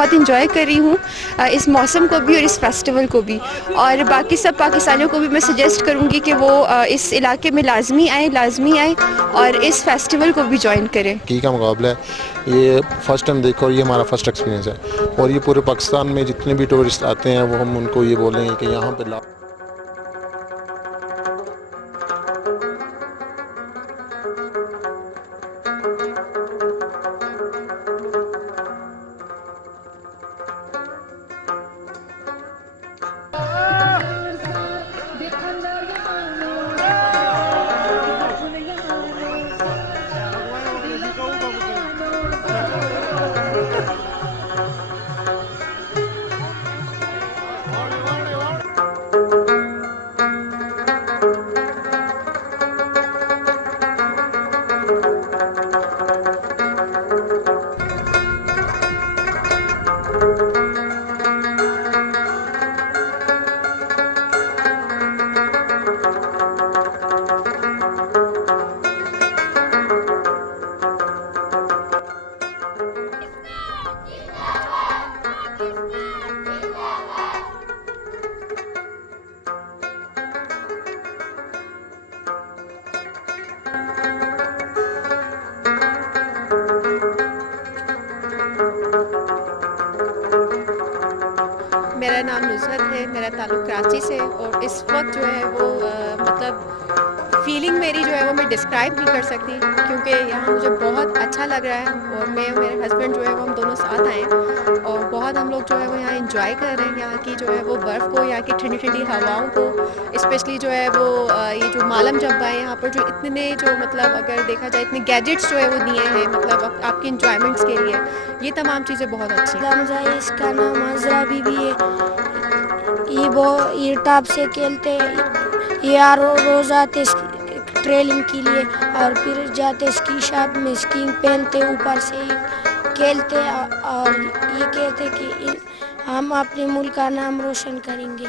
बहुत इंजॉय कर रही हूँ इस मौसम को भी और इस फेस्टिवल को भी। और बाकी सब पाकिस्तानियों को भी मैं सजेस्ट करूँगी कि वो इस इलाके में लाजमी आए और इस फेस्टिवल को भी ज्वाइन करें। की का मुकाबला है, ये फर्स्ट टाइम देखा और ये हमारा फर्स्ट एक्सपीरियंस है। और ये पूरे पाकिस्तान में जितने भी टूरिस्ट आते हैं वो हम उनको ये बोलेंगे कि यहाँ पर मेरा नाम नुसरत है, मेरा ताल्लुक़ कराची से। और इस वक्त जो है वो मतलब फीलिंग मेरी जो है वो मैं डिस्क्राइब नहीं कर सकती, क्योंकि यहाँ मुझे बहुत अच्छा लग रहा है। और मैं और मेरे हस्बैंड जो है वो हम दोनों साथ आए हैं और बहुत हम लोग जो है वो यहाँ इंजॉय कर रहे हैं, यहाँ की जो है वो बर्फ़ को, यहाँ की ठंडी ठंडी हवाओं को। स्पेशली जो है वो ये जो मालम जब्बा है, यहाँ पर जो इतने जो मतलब अगर देखा जाए इतने गैजेट्स जो है वो दिए हैं मतलब आपकी इंजॉयमेंट्स के लिए, ये तमाम चीज़ें बहुत अच्छी हैं। इसका नाम अज़रा बीबी है। ये टाप से खेलते ये रोज़ आते ट्रेलिंग के लिए और फिर जाते स्की शॉप में स्कीइंग पहनते ऊपर से खेलते और ये कहते कि हम अपने मुल्क का नाम रोशन करेंगे।